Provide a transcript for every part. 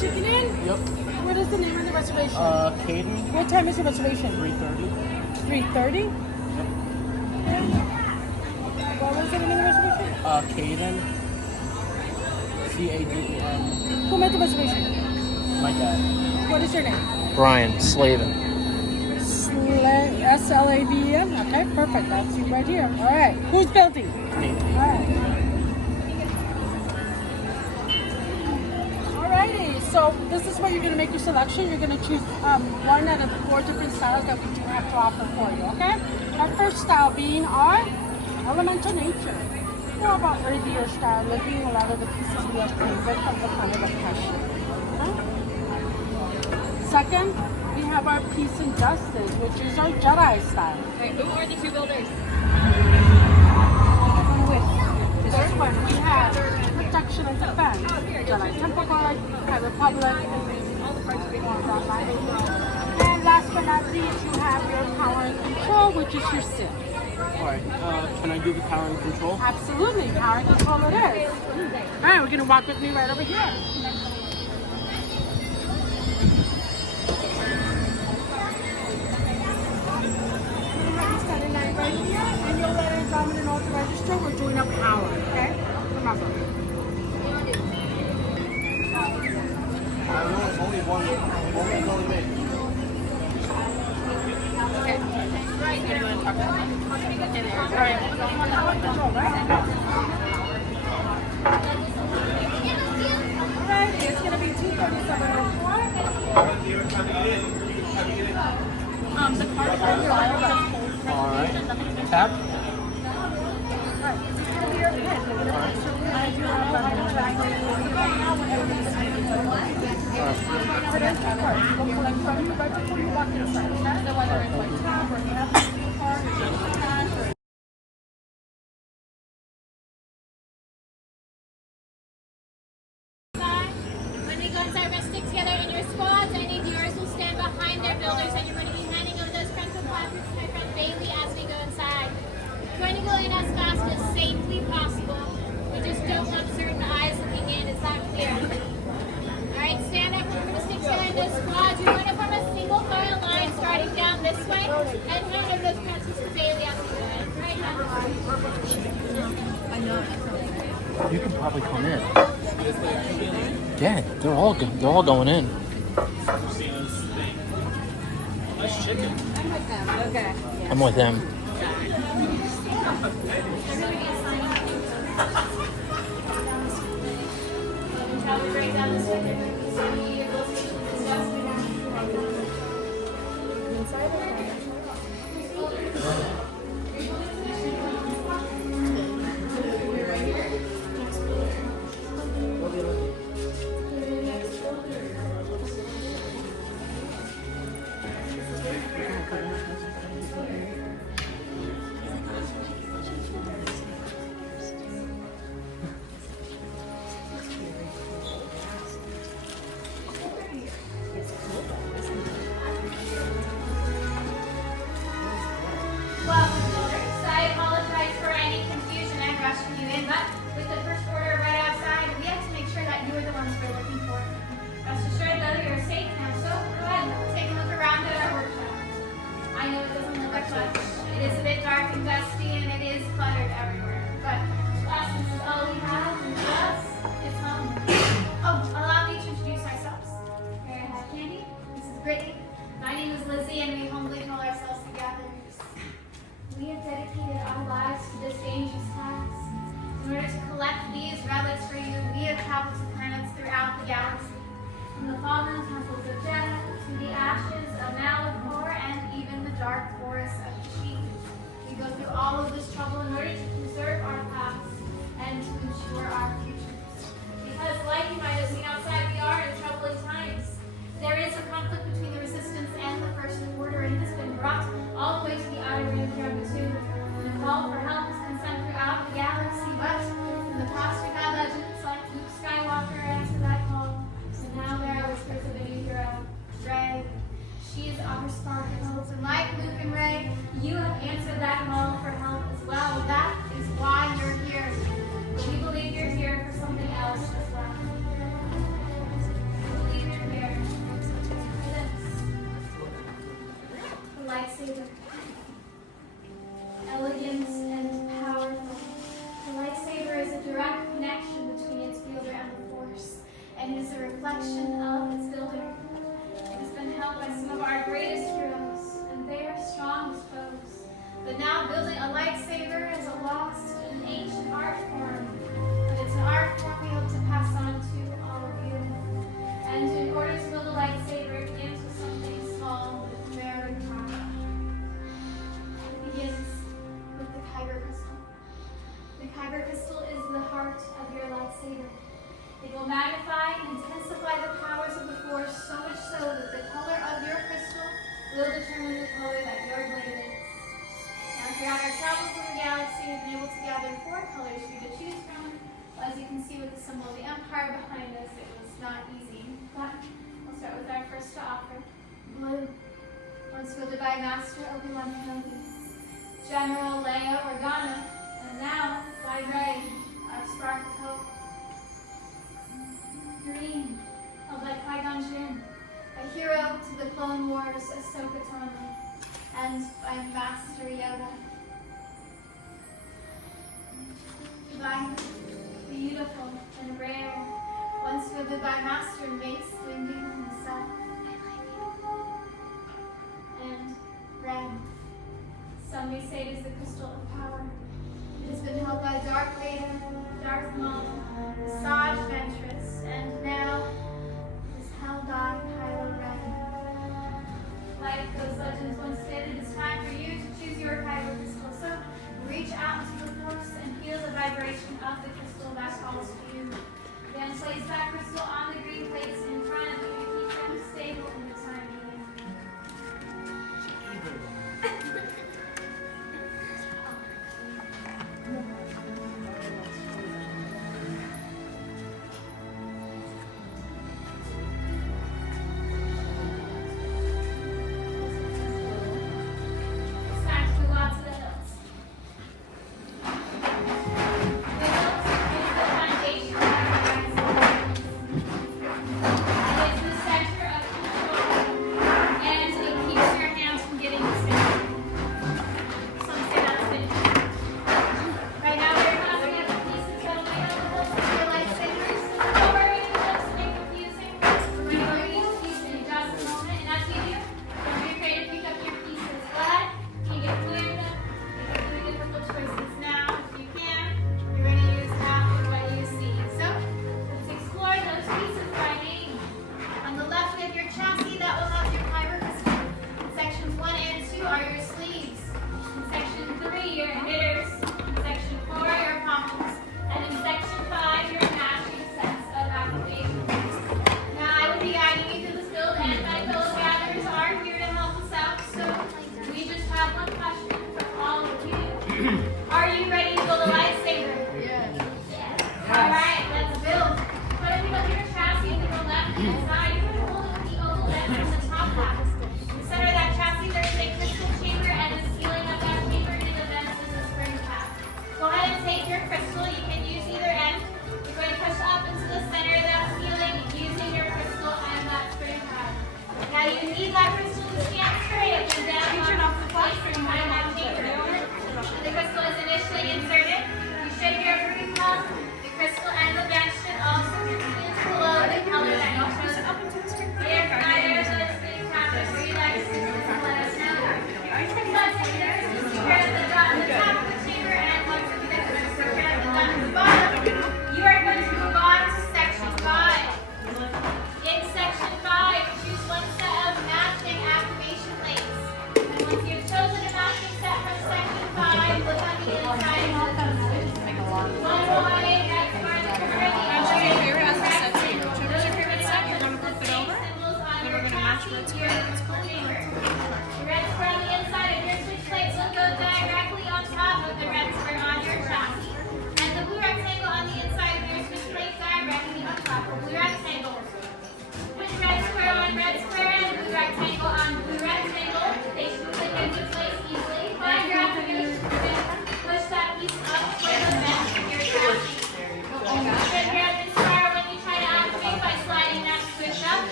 checking in? Yep. What is the name of the reservation? Caden. What time is the reservation? 3:30. 3:30? Yep. What was the name of the reservation? Caden. C-A-D-E-N. Who made the reservation? My dad. What is your name? Brian Slavin. S-L-A-V-E-N? Okay, perfect. That's you right here. All right. Who's building? Me. All right. Alrighty. So this is where you're going to make your selection. You're going to choose one out of the 4 different styles that we do have to offer for you, okay? Our first style being our elemental nature. More about earthier style, looking a lot of the pieces we have favorite from the kind of passion. Second, we have our peace and justice, which is our Jedi style. Okay, who are the 2 builders? This one, we have protection and defense, Jedi Temple Guard, High Republic, All the parts of it. and last but not least, you have your power and control, which is your Sith. Alright, can I do the power and control? Absolutely, power and control it is. All right, we're gonna walk with me right over here. Stand in line right here, and you'll let it dominant auto register. We're doing a power, okay? Remember. Only one me. Okay. Right, you're going to talk about it. All right, power and control, right? All right, it's gonna be 23704. The card for your Alright. Tap. When we go inside, we're going to stick together in your squads. Any viewers will stand behind their builders, and you're going to be handing over those frontal placards to my friend Bailey as we go inside. We're going to go in as fast as safely possible. We just don't want certain eyes looking in. Is that clear? All right, stand up. We're going to stick together in those squads. We're going to form a single file line starting down this way, and hand over those pencils to Bailey as we go in. Right now. You can probably come in. Yeah, they're all going in. Okay. I'm with them. Shall we break down this one? lightsaber. Elegant and powerful, the lightsaber is a direct connection between its wielder and the Force, and is a reflection of its builder. It has been held by some of our greatest heroes, and they are strongest foes. But now building a lightsaber is a lost and ancient art form, but it's an art form we hope to pass on to all of you. And in order to build a lightsaber, it begins with something small but very powerful. It begins with the Kyber crystal. The Kyber crystal is the heart of your lightsaber. It will magnify and intensify the powers of the Force, so much so that the color of your crystal will determine the color that your blade is. Now, throughout our travels in the galaxy, we've been able to gather 4 colors for you to choose from. Well, as you can see with the symbol of the Empire behind us, it was not easy. But we'll start with our first to offer, blue. Once wielded by Master Obi-Wan Kenobi, General Leia Organa, and now by Rey, our spark of hope. Green, held by Qui-Gon Jinn, a hero to the Clone Wars Ahsoka Tano, and by Master Yoda. Violet, beautiful and rare, once wielded by Master Mace Windu himself. And red, some may say it is the crystal of power. It has been held by Darth Vader, Darth Maul, Asajj Ventress, and now it is held by Kylo Ren. Like those legends once did, it is time for you to choose your Kyber crystal. So reach out to the Force and feel the vibration of the crystal that calls to you. Then place that crystal on the green plates in front of you to keep them stable in the time being. It's time to move on to the hills. The hills is the foundation of our lives.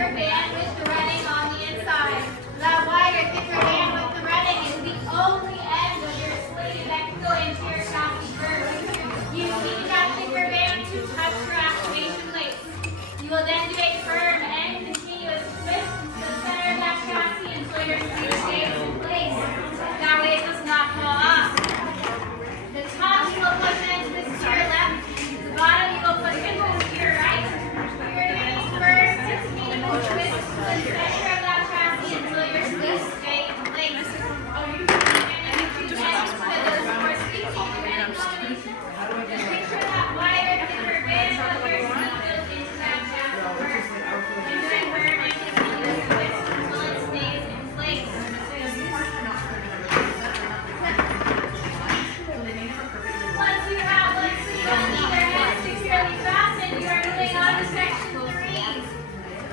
thicker band with the running on the inside. That wider, thicker band with the running is the only end of your sleeve that can go into your chassis first. You need that thicker band to touch your activation plates. You will then do a firm and continuous twist to the center of that chassis until your sleeve stays in place. That way it does not fall off. The top you will push into to your left. The bottom you will push into to your right. You're doing a firm continuous twist to the center of that chassis until your sleeves stay in place. And if you manage to those four sleeves, you do any combination. Picture that wider, thicker band of your sleeve goes into that chassis first. And do a firm and continuous twist until it stays in place. Once you have one sleeve on either end securely fastened, you are moving on to section 3.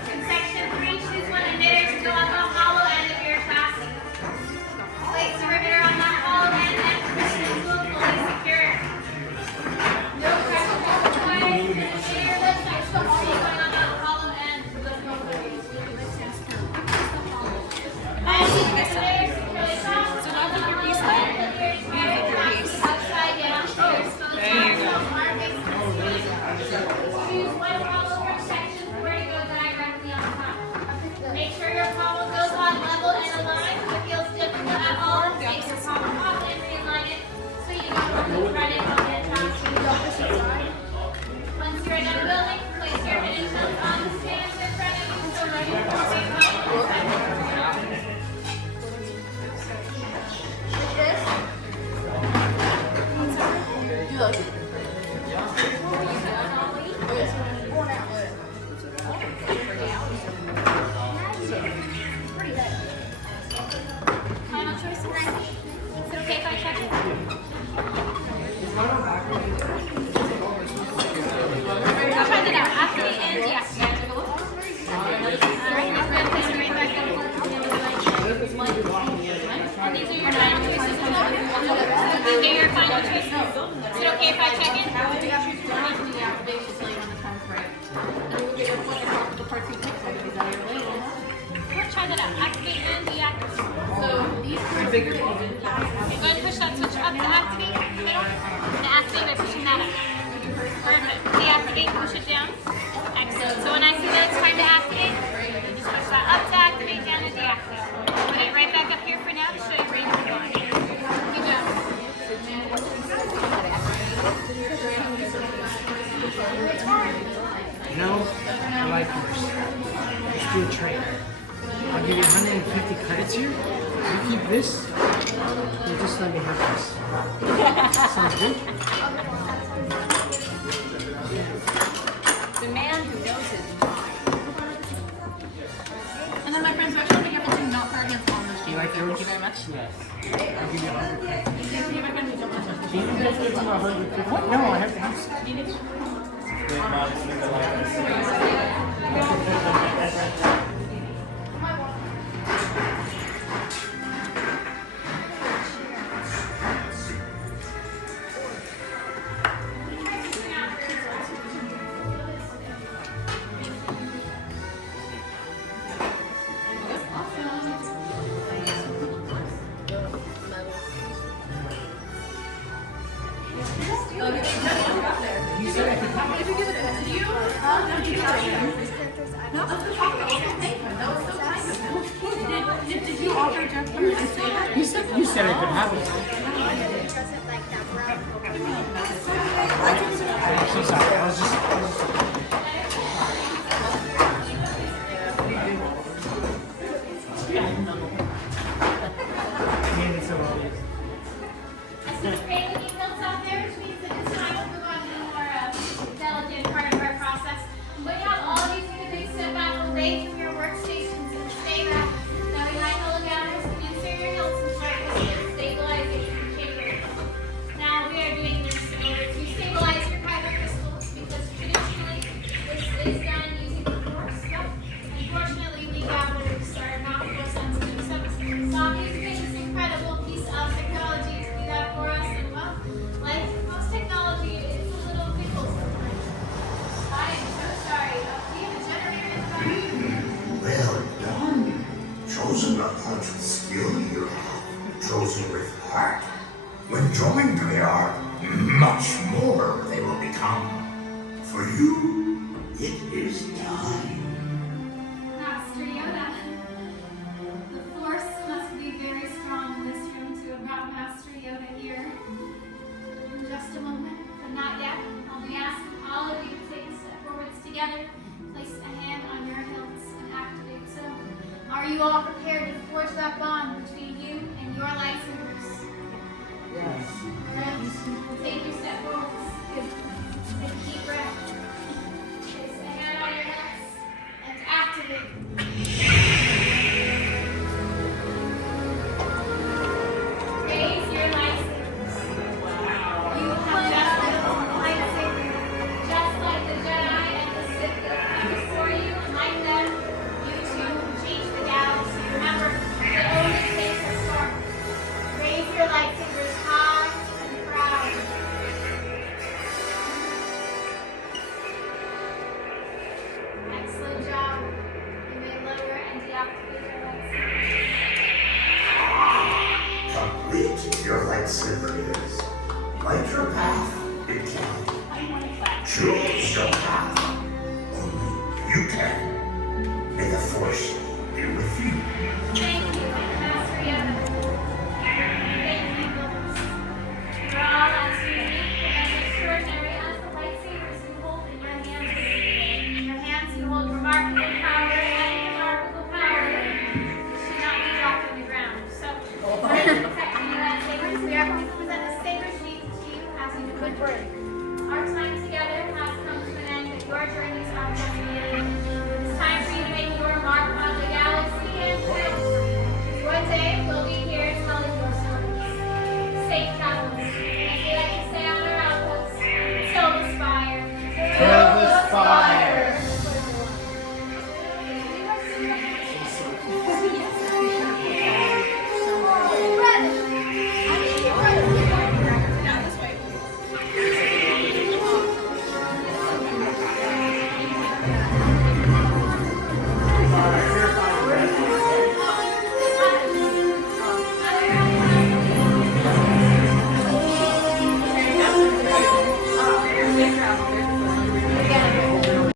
In section 3, choose one emitter to go on the hollow end of your chassis. Place the emitter on that hollow end and push the tool fully secure. No pressure required. The emitter looks like something going on that hollow end. And the emitter securely fastened. So now keep your piece there. Upside down. There you go. Choose one hollow for section 4 to go directly on top. Make sure your pommel goes on level and aligned. If it feels difficult at all, take your pommel off and realign it so you don't have to thread it on the chassis. Once you're done building, place your hidden shells on the stand in front of you so that you can see how You like it? Final choice, right? Is it okay if I check it? Try it out. Activate and deactivate. Alright, I'm going to place it right back in. And these are your final choices. Okay, your final choice. Is it okay if I check it? Let's try that out. Activate and deactivate. Okay, go ahead and push that switch up to activate. Middle. And activate by pushing that up. Perfect. Deactivate, push it down. Excellent. So when I say that it's time to activate, you just push that up to activate, down to deactivate. Put it right back up here for now to show you where you can go. Keep going. You know, I like yours. Let's do a trade. I'll give you 150 credits here. You keep this, and just let me have this. Sounds good? The man who knows his mind. And then my friends, we're actually making everything not for against on this. You like yours? Thank you very much. Yes. I'll give you 100 credits. Thank you, my friend. We don't have much. Do you guys give me 150? What? No, I have to ask. You said I could come. Did you give it to you? No, did you give it to him? No, that's the talk. Thank you. That was so nice of him. Did you offer Jeff to say that? You said I could have it. I'm so sorry. I was just made it so obvious. I see the great looking notes out there, which means that it's time to move on to the more delicate part of our process. We have all of these big step back away from your workstations and stay back. Now we like to look at this and insert your notes and start with the stabilization chamber. Now we are doing this in order to stabilize your fiber crystals. much more they will become. For you, it is time. Master Yoda, the Force must be very strong in this room to have brought Master Yoda here. In just a moment, but not yet, I'll be asking all of you to take a step forwards together, place a hand on your hilts, and activate. So, are you all prepared to forge that bond between you and your lightsabers? Yes. Good. Take your step forwards. Take a deep breath. Place a hand on your hilts and activate. Raise your lightsabers. You have just lit a lightsaber, just like the Jedi and the Sith that come before you, and like them, you too change the galaxy. Remember, it only takes a spark. Raise your lightsabers high and proud. Excellent job. You may lower and deactivate your lightsabers. Complete your lightsaber is. Light your path, it can. Choose your path. Only you can. May the Force be with you. Thank you, Master Yoda. Thank you, Lords. You're all as unique and extraordinary as the lightsabers you hold in your hands. In your hands you hold remarkable power, and remarkable power should not be dropped on the ground. So, for protecting your lightsabers, we are pleased to present a saber sheath to you as you good break. Our time together has come to an end, but your journeys are just beginning. It's time for you to make your mark on the galaxy and beyond. One day we'll be here telling your stories. Safe travels.